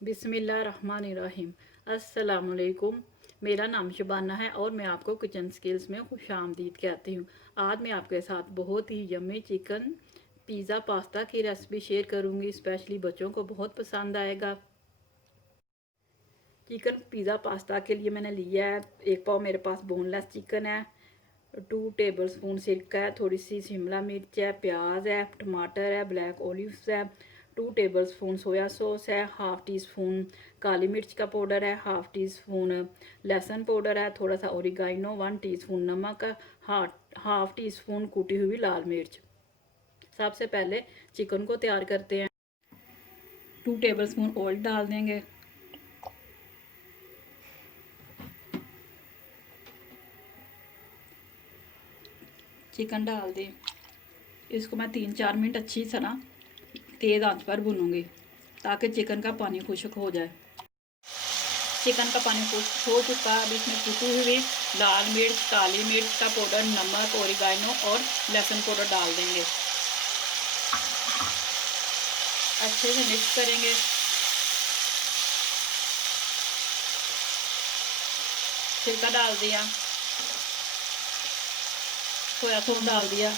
बिस्मिल्लाहिर्रहमानिर्रहीम। अस्सलामुअलैकुम। मेरा नाम शबाना है और मैं आपको किचन स्किल्स में खुशामदीद कहती हूँ। आज मैं आपके साथ बहुत ही यम्मी चिकन पिज़्ज़ा पास्ता की रेसिपी शेयर करूँगी। स्पेशली बच्चों को बहुत पसंद आएगा। चिकन पिज़्ज़ा पास्ता के लिए मैंने लिया है 1 पाव मेरे पास बोनलेस चिकन है, 2 टेबलस्पून सिरका है, थोड़ी सी शिमला मिर्च है, प्याज है, टमाटर है, ब्लैक ओलिव्स है, 2 टेबलस्पून सोया सॉस है, हाफ़ टी स्पून काली मिर्च का पाउडर है, हाफ़ टी स्पून लहसुन पाउडर है, थोड़ा सा ओरिगानो, 1 टीस्पून नमक, हाफ़ टी स्पून कूटी हुई लाल मिर्च। सबसे पहले चिकन को तैयार करते हैं। 2 टेबलस्पून ऑयल डाल देंगे। चिकन डाल दें। इसको मैं 3-4 मिनट अच्छी तरह तेज़ आंच पर भूनूंगी ताकि चिकन का पानी खुश्क हो जाए। चिकन का पानी खुश्क हो चुका है। अब इसमें कुटी हुई लाल मिर्च, काली मिर्च का पाउडर, नमक, ओरिगानो और लहसुन पाउडर डाल देंगे। अच्छे से मिक्स करेंगे। सिरका डाल दिया, सोया सॉस डाल दिया।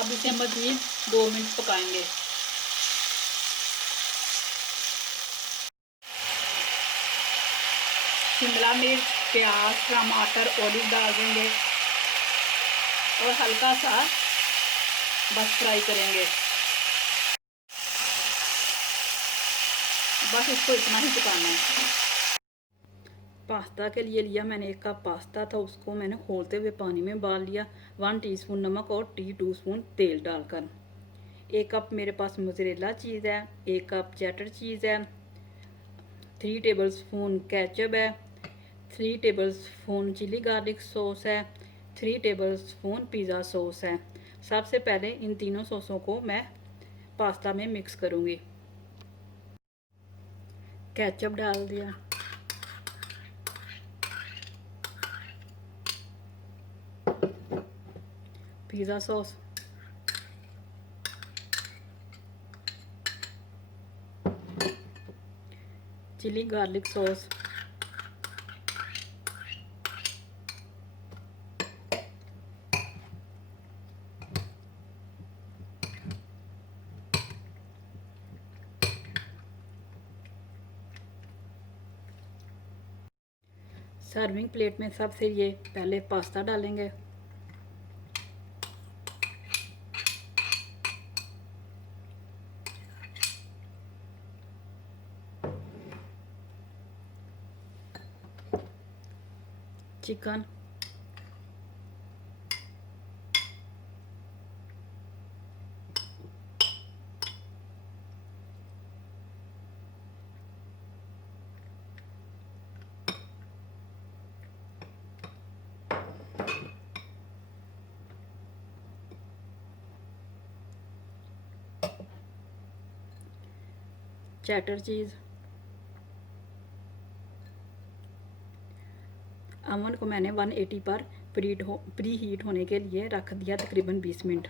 अब इसे मज़ीद 2 मिनट पकाएंगे। शिमला मिर्च, प्याज, टमाटर, ऑलिव डाल देंगे और हल्का सा बस फ्राई करेंगे। बस इसको इतना ही पकाना है। पास्ता के लिए लिया मैंने 1 कप पास्ता था, उसको मैंने खोलते हुए पानी में उबाल लिया। 1 टीस्पून नमक और 2 स्पून तेल डालकर। 1 कप मेरे पास मोज़रेला चीज़ है, 1 कप चेडर चीज़ है, 3 टेबलस्पून केचप है, 3 टेबलस्पून चिली गार्लिक सॉस है, 3 टेबलस्पून पिज़्ज़ा सॉस है। सबसे पहले इन तीनों सॉसों को मैं पास्ता में मिक्स करूँगी। केचप डाल दिया, pizza sauce, chilli garlic sauce, serving plate में सबसे ये पहले पास्ता डालेंगे। चिकन, चेडर चीज़। अवन को मैंने 180 पर प्री हीट होने के लिए रख दिया तकरीबन 20 मिनट।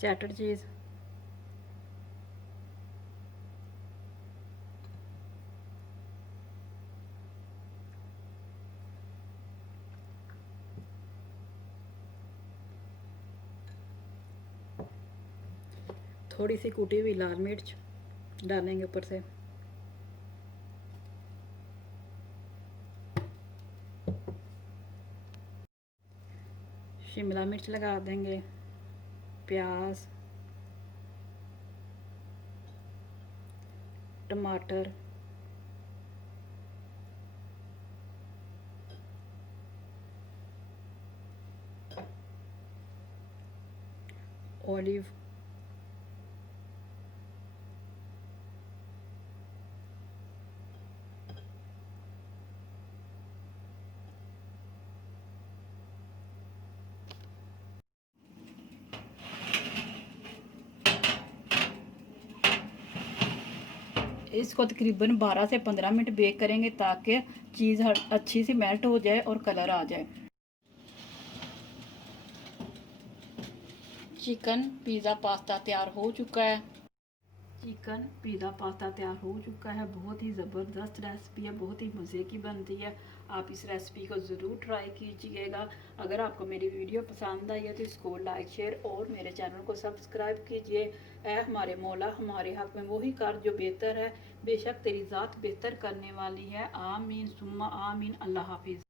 चेडर चीज़, थोड़ी सी कूटी हुई लाल मिर्च डालेंगे ऊपर से। शिमला मिर्च लगा देंगे, प्याज, टमाटर, ऑलिव, इसको तकरीबन 12 से 15 मिनट बेक करेंगे ताकि चीज़ अच्छी सी मेल्ट हो जाए और कलर आ जाए। चिकन पिज़्ज़ा पास्ता तैयार हो चुका है। चिकन पिज़्ज़ा पास्ता तैयार हो चुका है। बहुत ही ज़बरदस्त रेसिपी है, बहुत ही मज़े की बनती है। आप इस रेसिपी को ज़रूर ट्राई कीजिएगा। अगर आपको मेरी वीडियो पसंद आई है तो इसको लाइक शेयर और मेरे चैनल को सब्सक्राइब कीजिए। ऐ हमारे मौला हमारे हक में वही कर जो बेहतर है, बेशक तेरी ज़ात बेहतर करने वाली है। आमीन सुम्मा आमीन। अल्लाह हाफिज़।